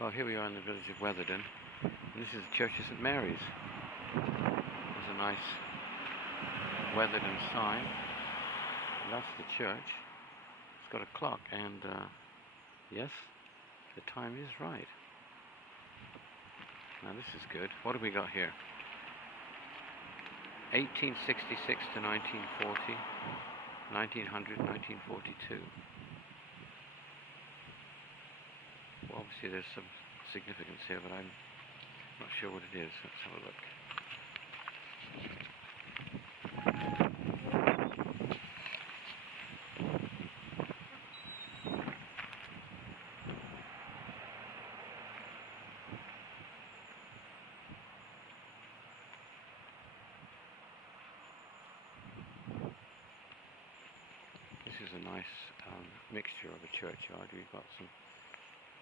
Well, here we are in the village of Wetherden, and this is the Church of St Mary's. There's a nice Wetherden sign, and that's the church. It's got a clock, and yes, the time is right. Now this is good. What have we got here? 1866 to 1940, 1900, 1942. Well, obviously there's some significance here, but I'm not sure what it is. Let's have a look. This is a nice mixture of a churchyard. We've got some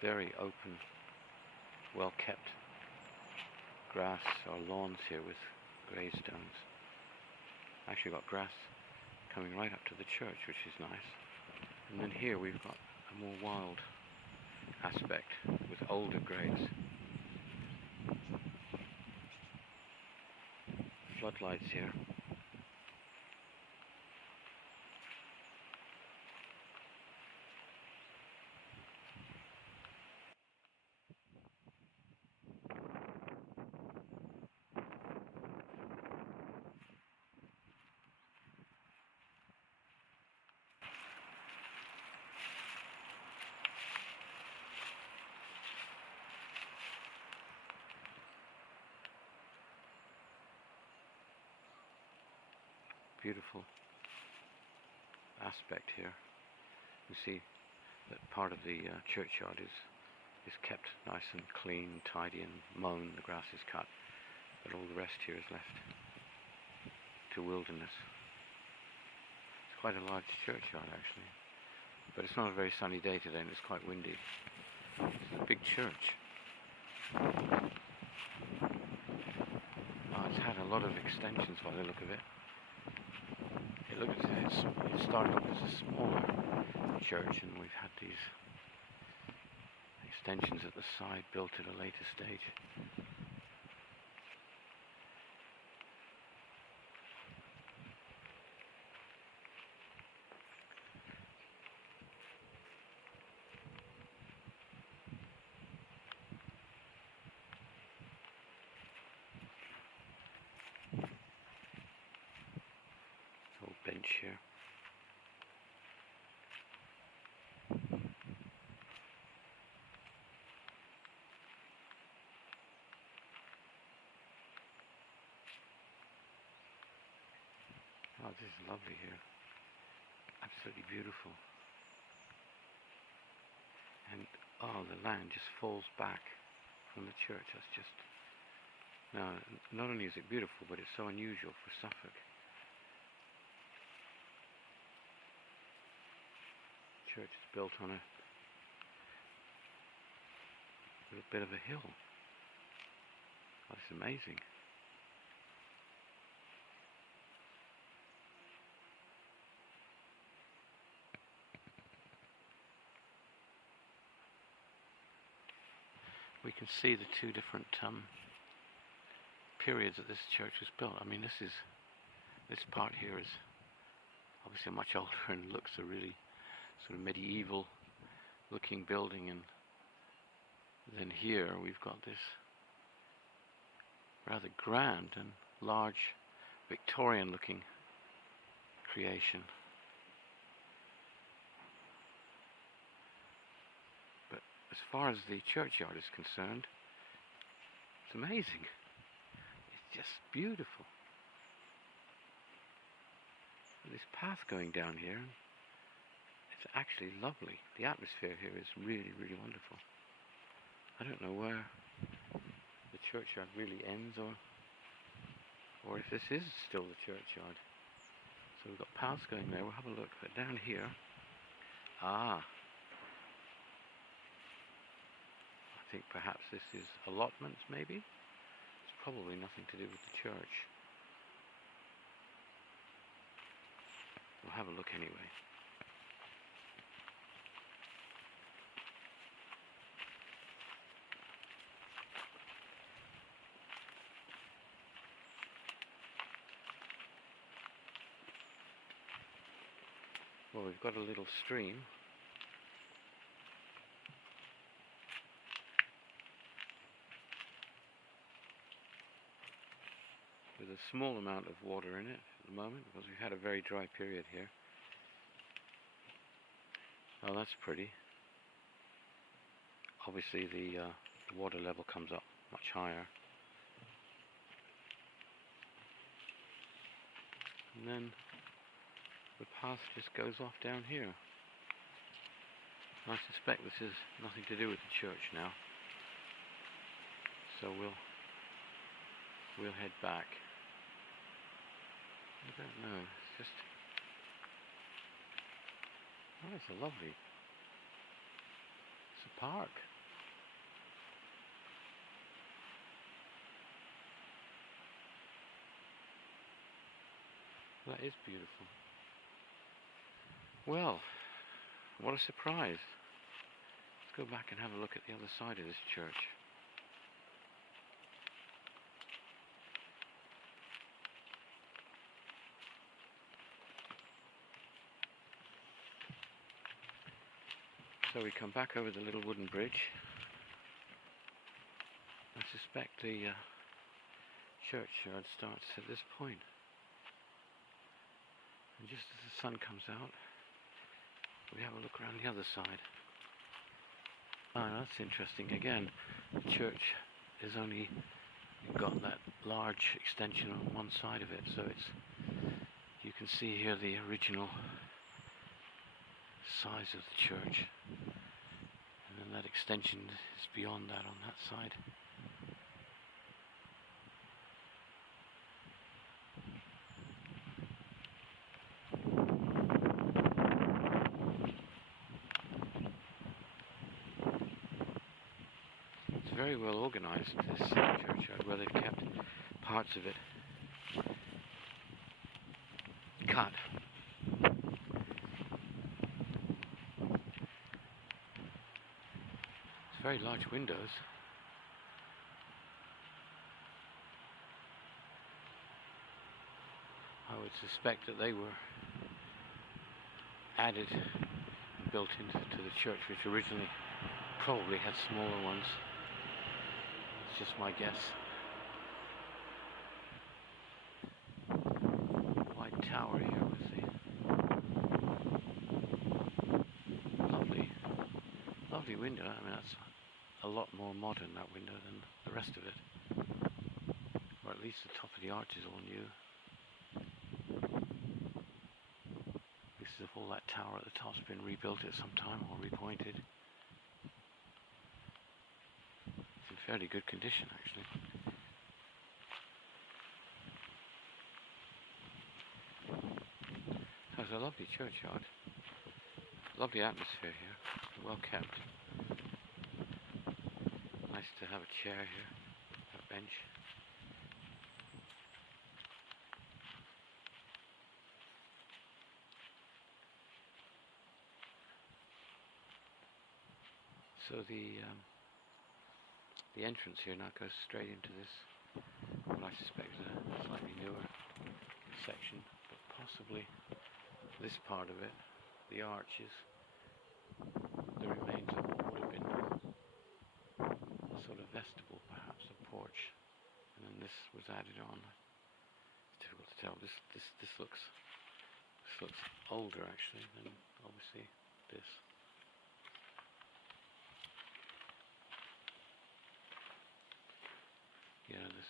very open, well-kept grass or lawns here with gravestones. Actually got grass coming right up to the church, which is nice. And then here we've got a more wild aspect with older graves. Floodlights here. Beautiful aspect here. You see that part of the churchyard is kept nice and clean, tidy and mown. The grass is cut, but all the rest here is left to wilderness. It's quite a large churchyard actually, but it's not a very sunny day today and it's quite windy. It's a big church. It's had a lot of extensions by the look of it. It looks as if it started off as a smaller church, and we've had these extensions at the side built at a later stage. Old bench here. Oh, this is lovely here. Absolutely beautiful. And oh, the land just falls back from the church. That's just... Now, not only is it beautiful, but it's so unusual for Suffolk. Church is built on a little bit of a hill. Oh, it's amazing. We can see the two different periods that this church was built. I mean, this part here is obviously much older and looks a really sort of medieval looking building, and then here we've got this rather grand and large Victorian looking creation. But as far as the churchyard is concerned, it's amazing. It's just beautiful. And this path going down here, it's actually lovely. The atmosphere here is really, really wonderful. I don't know where the churchyard really ends, or if this is still the churchyard. So we've got paths going there. We'll have a look. But down here, I think perhaps this is allotments, maybe. It's probably nothing to do with the church. We'll have a look anyway. Well, we've got a little stream. With a small amount of water in it at the moment, because we've had a very dry period here. Oh, that's pretty. Obviously the water level comes up much higher. And then the path just goes off down here. I suspect this is nothing to do with the church now. So we'll head back. I don't know, it's just... Oh, it's a lovely... It's a park. That is beautiful. Well, what a surprise. Let's go back and have a look at the other side of this church. So we come back over the little wooden bridge. I suspect the churchyard starts at this point. And just as the sun comes out, we have a look around the other side. Oh, that's interesting. Again, the church has only got that large extension on one side of it, so it's, you can see here the original size of the church, and then that extension is beyond that on that side. It's very well organized, this churchyard, where they've kept parts of it cut. It's very large windows. I would suspect that they were added and built into the church, which originally probably had smaller ones. It's just my guess. Wide tower here with the lovely window. I mean, that's a lot more modern, that window, than the rest of it. Or at least the top of the arch is all new. At least if all that tower at the top's been rebuilt at some time or repointed. It's in fairly good condition, actually. There's a lovely churchyard. Lovely atmosphere here. Well kept. Nice to have a chair here, a bench. So the entrance here now goes straight into this, what I suspect is a slightly newer section, but possibly this part of it, the arch, is the remains of what would have been a sort of vestibule, perhaps a porch, and then this was added on. It's difficult to tell. This looks older actually than obviously this. Yeah, this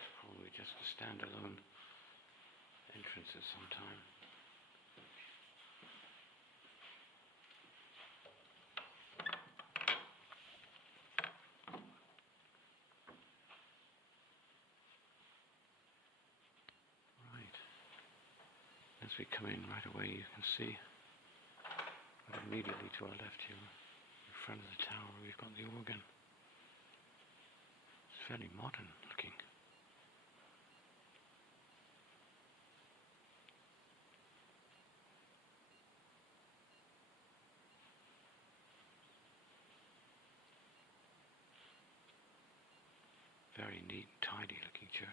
is probably just a standalone entrance at some time. Right. As we come in right away, you can see right immediately to our left here, in front of the tower, we've got the organ. Fairly modern looking. Very neat, tidy looking church.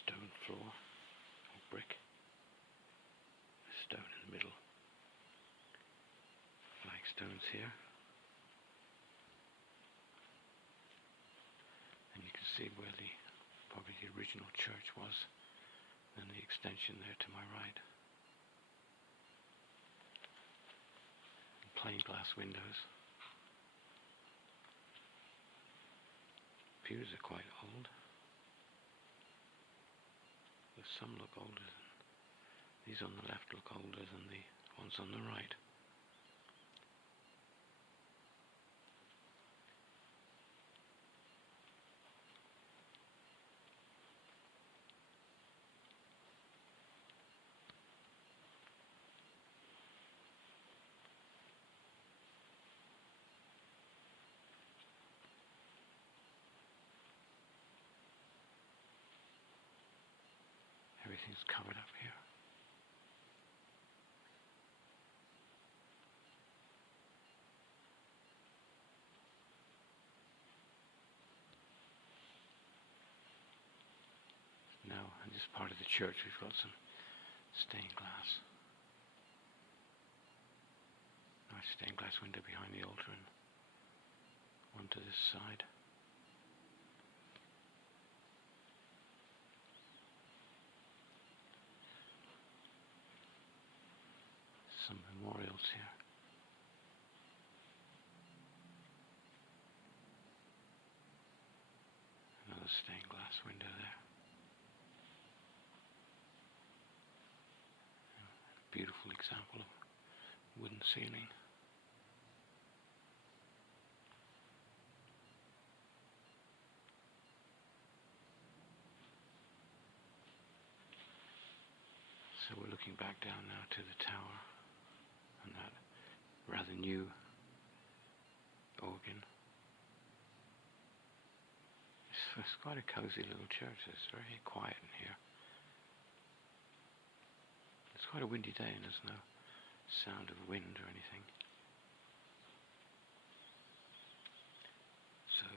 stone floor, or brick, stone in the middle, flagstones here, and you can see where probably the original church was, and the extension there to my right. Plain glass windows. Pews are quite old. Some look older than these on the left look older than the ones on the right. Everything's covered up here. Now, in this part of the church, we've got some stained glass. Nice stained glass window behind the altar and one to this side. Some memorials here. Another stained glass window there. Beautiful example of wooden ceiling. So we're looking back down now to the tower and that rather new organ. It's quite a cozy little church. It's very quiet in here. It's quite a windy day and there's no sound of wind or anything. So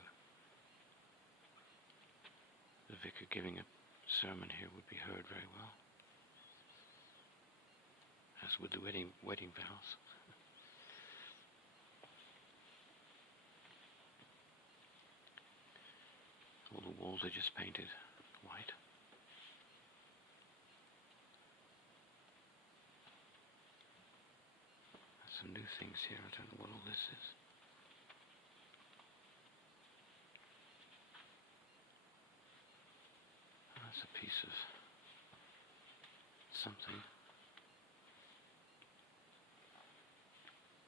the vicar giving a sermon here would be heard very well, as with the wedding vows. All the walls are just painted white. There's some new things here. I don't know what all this is. That's a piece of something.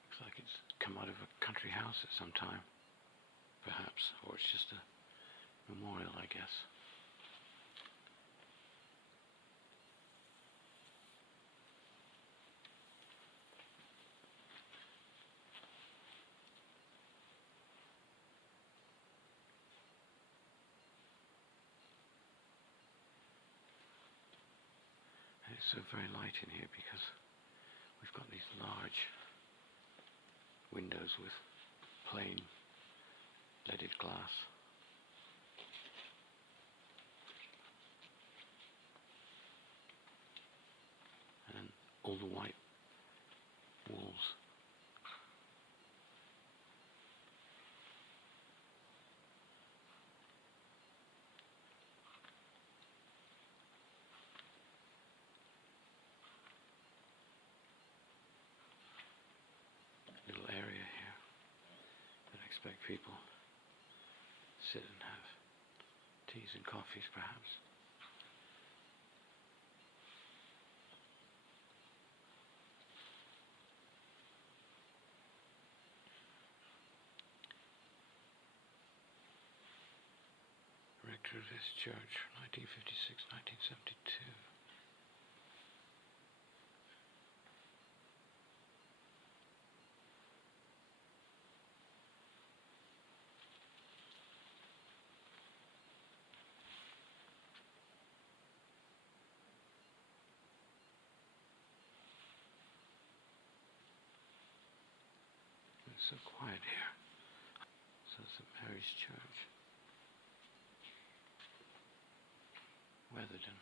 Looks like it's come out of a country house at some time, perhaps, or it's just a memorial, I guess. And it's so very light in here because we've got these large windows with plain leaded glass. And all the white walls. Little area here that I expect people sit and have teas and coffees perhaps. Rector of this church, 1956-1972. It's so quiet here. So it's St. Mary's Church. Wetherden.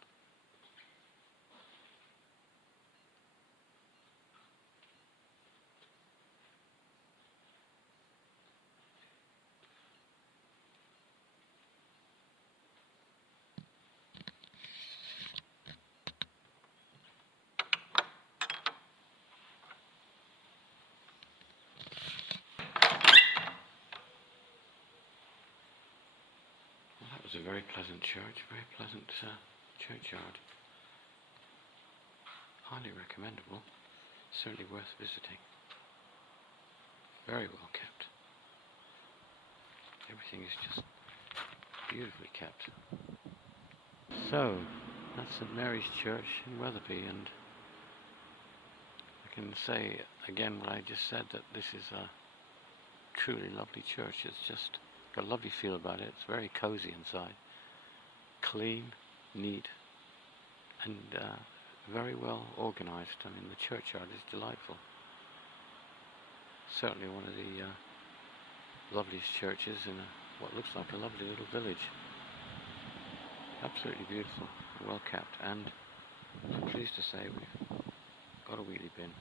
Well, that was a very pleasant church, very pleasant churchyard. Highly recommendable. Certainly worth visiting. Very well kept. Everything is just beautifully kept. So, that's St Mary's Church in Wetherby, and I can say again what I just said, that this is a truly lovely church. It's just got a lovely feel about it. It's very cozy inside. Clean, neat, and very well organized. I mean, the churchyard is delightful. Certainly one of the loveliest churches in what looks like a lovely little village. Absolutely beautiful, well kept, and I'm pleased to say we've got a wheelie bin.